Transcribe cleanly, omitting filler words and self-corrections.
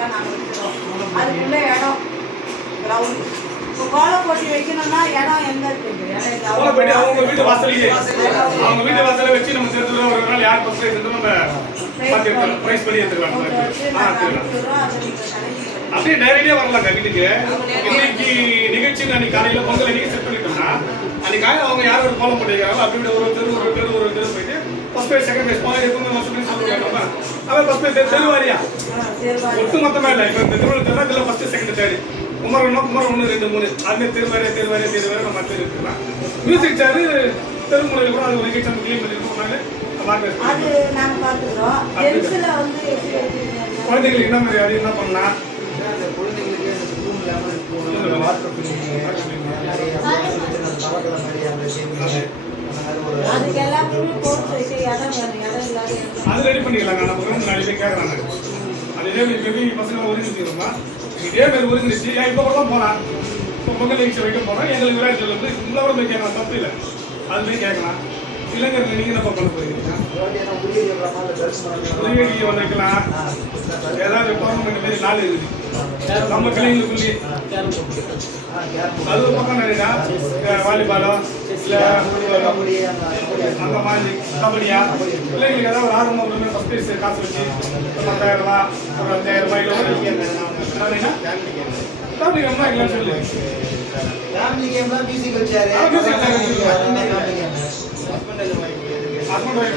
தான் நாங்கள் வைக்கிறோம். அதுக்குள்ளே இடம் கிரவுண்டு. இப்போ கோலம் போட்டி வைக்கணும்னா இடம் எங்கே இருக்குது? கோலம் போட்டி அவங்க வீட்டு வாசலிலே அவங்க வீட்டு வாசலில் வச்சு நம்ம சேர்த்து ஒரு நாள் யார் ஃபர்ஸ்ட் எடுத்து நம்ம ப்ரைஸ் பண்ணி எடுத்துக்கலாம். அப்படியே டைரக்டே வரலாங்க வீட்டுக்கு. இன்னைக்கு நிகழ்ச்சி அன்னைக்கு காலையில் பொங்கல் அன்னைக்கு செட் பண்ணிட்டோம்னா அன்னைக்கு காலையில் அவங்க யார் ஒரு கோலம் போட்டிருக்காங்களோ அப்படி ஒரு தெரு போயிட்டு ஃபர்ஸ்ட் ப்ரைஸ் செகண்ட் ப்ரைஸ் போனால் எப்பவுமே மொத்தமே சொல்லுவாங்க. அவன் ஃபர்ஸ்ட் ப்ரைஸ் தெருவாரியா ஒட்டு மொத்தமாக இல்லை. இப்போ இந்த திருவள்ளூர் இதில் ஃபர்ஸ்ட் செகண்ட் தேர்டு குமார் 1 2 3 அதுமாதிரி தெருவாரியா நம்ம தெரு இருக்கலாம். மியூசிக் சேரு தெருமுறையில் கூட அது ஒரு நிகழ்ச்சி நம்ம கிளீன் பண்ணிருக்கோம். அது நாங்க பாத்துறோம். ஜென்ஸ்ல வந்து குழந்தைகளுக்கு என்ன மாதிரி அது என்ன பண்ணலாம்? குழந்தைகளுக்கு school level school water filling பவக்கல மாதிரி அந்த அதுக்கு எல்லாத்துக்குமே கோர்ஸ் வச்சு இடம் இல்லாத அது ரெடி பண்ணிக்கலாம். நம்ம ஒரு நாலு பேர் கேட்கறாங்க. அது இதே மாதிரி பசங்க ஒருங்கிருக்கோமா இதே மாதிரி ஒருங்கிருச்சு. இப்போ கூட தான் போனா இப்போ பொங்கல் நிகழ்ச்சி வைக்க போறோம். எங்களுக்கு விளையாட்டுல வந்து இந்த கூட போய் கேட்கலாம், தப்பு இல்லை. அதுமாதிரி கேட்கலாம். இளைஞர்கள் நீங்க என்ன பண்ண போறீங்க? உதவி வைக்கலாம். ஏதாவது டோர்னமெண்ட் மாதிரி நாள் இருக்குது நம்ம கிளைங்களுக்குள்ளே. அது ஒரு பக்கம் நிறையா வாலிபாலோ இல்லை அந்த மாதிரி கபடியா பிள்ளைங்களுக்கு ஏதாவது ஒரு ஆர்வம் வந்து ஃபர்ஸ்ட் ப்ரைஸ் காசு வச்சு 10,000 ரூபா ஒரு 5,000 ரூபாய்க்கு ஃபேமிலி கேம்னா எல்லாம் சொல்லு. ஃபேமிலி கேம்னா மியூசிக்கல் சேர் ஹஸ்பண்ட் ஒய்ஃப்